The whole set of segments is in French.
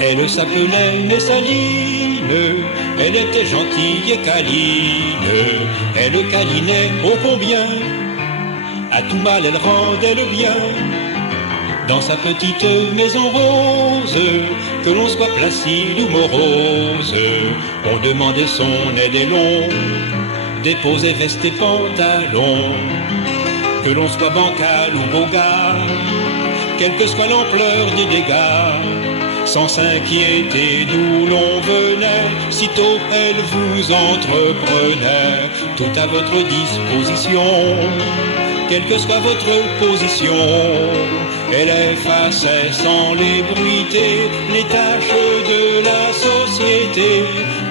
Elle s'appelait Messaline, elle était gentille et câline, elle câlinait ô combien, à tout mal elle rendait le bien. Dans sa petite maison rose, que l'on soit placide ou morose, on demandait son aide et l'on déposait veste et pantalon. Que l'on soit bancal ou bogard, quelle que soit l'ampleur des dégâts, sans s'inquiéter d'où l'on venait, sitôt elle vous entreprenait, tout à votre disposition, quelle que soit votre position. Elle effaçait sans l'ébruiter les tâches de la société.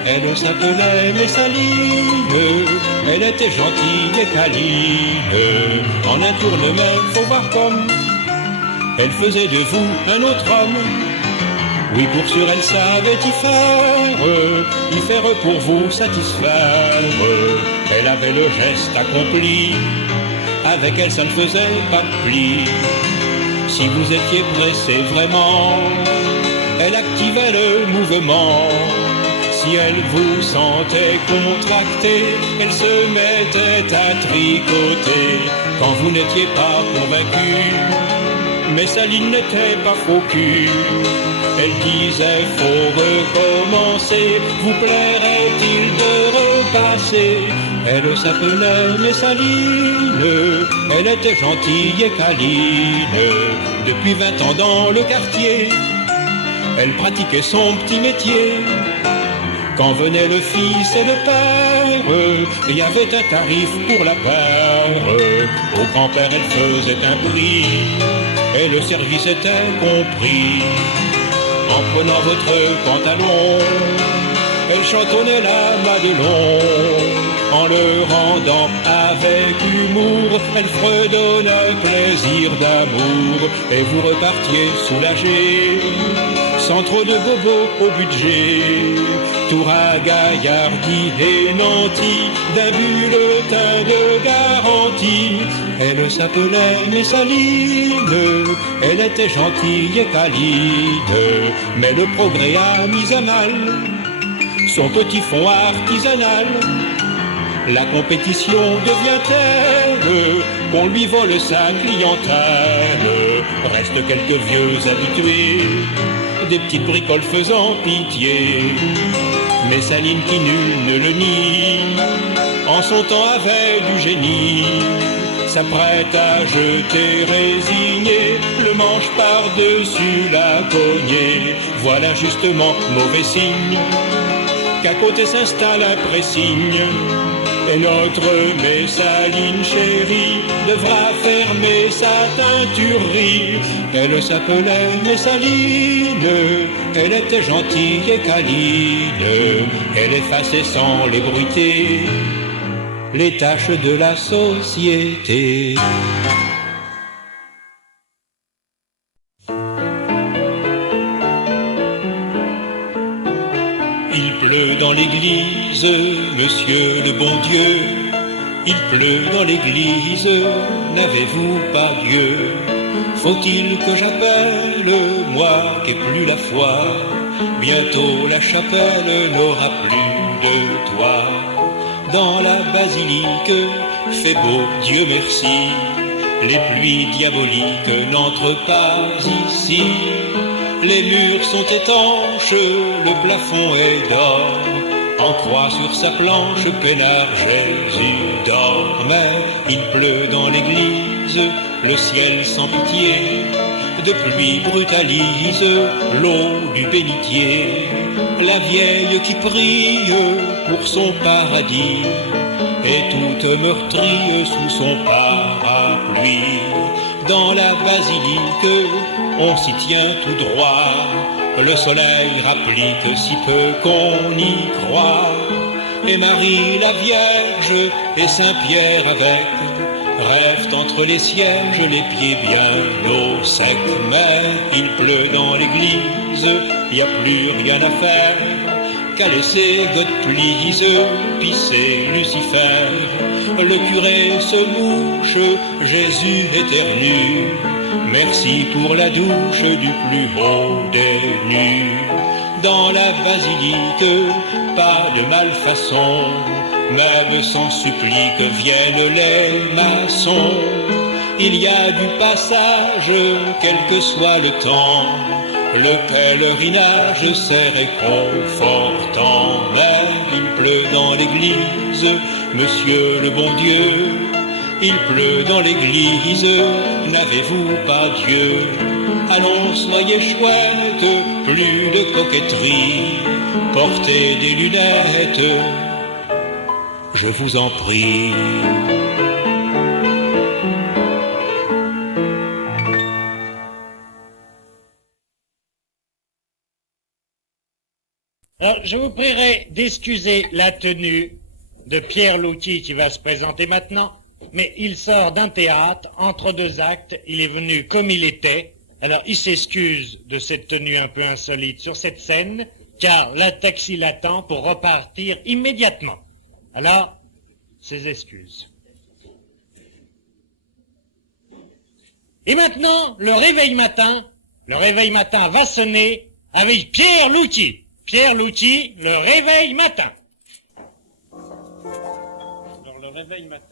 Elle s'appelait Messaline, elle était gentille et câline. En un tournement, faut voir comme elle faisait de vous un autre homme. Oui, pour sûr, elle savait y faire pour vous satisfaire. Elle avait le geste accompli, avec elle ça ne faisait pas pli. Si vous étiez pressé vraiment, elle activait le mouvement. Si elle vous sentait contracté, elle se mettait à tricoter. Quand vous n'étiez pas convaincu, Messaline n'était pas faux cul. Elle disait faut recommencer, vous plairait-il de repasser? Elle s'appelait Messaline, elle était gentille et câline. Depuis 20 ans dans le quartier, elle pratiquait son petit métier. Quand venaient le fils et le père, il y avait un tarif pour la paire. Au grand-père elle faisait un prix, et le service était compris. En prenant votre pantalon, elle chantonnait la Madelon. En le rendant avec humour, elle fredonnait plaisir d'amour. Et vous repartiez soulagé, sans trop de bobos au budget. Tout ragaillardi et nanti, d'un bulletin de garantie. Elle s'appelait Messaline, elle était gentille et câline. Mais le progrès a mis à mal son petit fonds artisanal. La compétition devient telle qu'on lui vole sa clientèle. Restent quelques vieux habitués, des petites bricoles faisant pitié. Messaline qui nul ne le nie, en son temps avait du génie. S'apprête à jeter résigné le manche par-dessus la cognée. Voilà justement mauvais signe qu'à côté s'installe un pressing. Et notre Messaline chérie devra fermer sa teinturerie. Elle s'appelait Messaline, elle était gentille et câline. Elle effaçait sans l'ébruiter les tâches de la société. Il pleut dans l'église, monsieur le bon Dieu. Il pleut dans l'église, n'avez-vous pas Dieu? Faut-il que j'appelle, moi qui n'ai plus la foi? Bientôt la chapelle n'aura plus de toit. Dans la basilique, fait beau, Dieu merci. Les pluies diaboliques n'entrent pas ici. Les murs sont étanches, le plafond est d'or. En croix sur sa planche, peinard Jésus dort. Mais il pleut dans l'église, le ciel sans pitié. De pluie brutalise l'eau du bénitier. La vieille qui prie pour son paradis est toute meurtrie sous son parapluie. Dans la basilique, on s'y tient tout droit. Le soleil rapplique si peu qu'on y croit. Et Marie la Vierge et Saint-Pierre avec rêvent entre les sièges, les pieds bien au sec. Mais il pleut dans l'église, y a plus rien à faire qu'à laisser Godplease pisser Lucifer. Le curé se mouche, Jésus éternue. merci pour la douche du plus haut des nus. Dans la basilique, pas de malfaçon, même sans supplique viennent les maçons. Il y a du passage, quel que soit le temps, le pèlerinage c'est réconfortant. Mais il pleut dans l'église, monsieur le bon Dieu, il pleut dans l'église, n'avez-vous pas Dieu? Allons, soyez chouettes, plus de coquetterie, portez des lunettes, je vous en prie. Alors, je vous prierai d'excuser la tenue de Pierre Louty qui va se présenter maintenant, mais il sort d'un théâtre, entre deux actes, il est venu comme il était, alors il s'excuse de cette tenue un peu insolite sur cette scène, car la taxi l'attend pour repartir immédiatement. Alors, ses excuses. Et maintenant, le réveil matin va sonner avec Pierre Louty. Pierre Louty, le réveil matin. Alors, le réveil matin.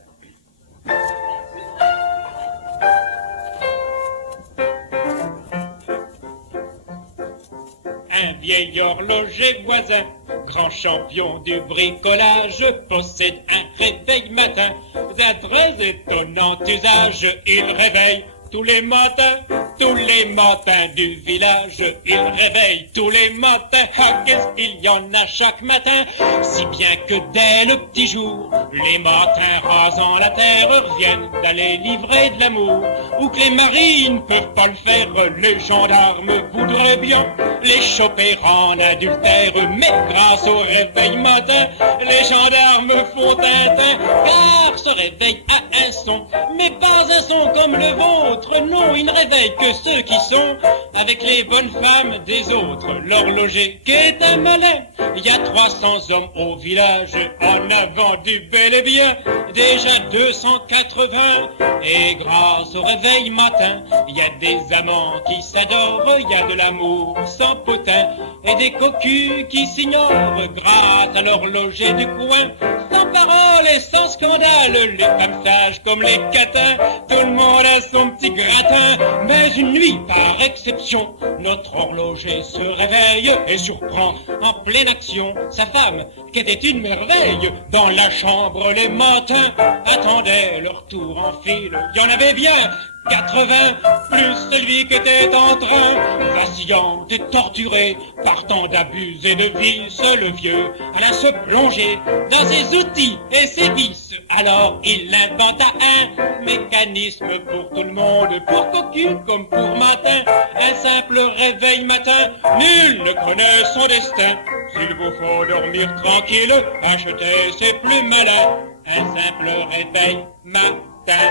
Un vieil horloger voisin, grand champion du bricolage, possède un réveil matin d'un très étonnant usage. Il réveille tous les matins du village, il réveille tous les matins. Ah, qu'est-ce qu'il y en a chaque matin, si bien que dès le petit jour, les matins rasant la terre reviennent d'aller livrer de l'amour. Ou que les marines peuvent pas le faire, les gendarmes voudraient bien les choper en adultère. Mais grâce au réveil matin, les gendarmes font Tintin, car ce réveil a un son, mais pas un son comme le vôtre. Non, il ne réveille que ceux qui sont avec les bonnes femmes des autres. L'horloger qui est un malin, il y a 300 hommes au village, en avant du bel et bien, déjà 280. Et grâce au réveil matin, il y a des amants qui s'adorent, il y a de l'amour sans potin, et des cocus qui s'ignorent grâce à l'horloger du coin. Sans parole et sans scandale, les femmes sages comme les catins, tout le monde a son petit gratin. Mais une nuit, par exception, notre horloger se réveille et surprend en pleine action sa femme, qui était une merveille. Dans la chambre, les matins attendaient leur tour en file. Il y en avait bien 80, plus celui qui était en train, vacillant et torturé, partant d'abuser de vice, le vieux alla se plonger dans ses outils et ses vices. Alors il inventa un mécanisme pour tout le monde, pour cocu comme pour matin, un simple réveil matin. Nul ne connaît son destin, s'il vous faut dormir tranquille, achetez, c'est plus malin, un simple réveil matin.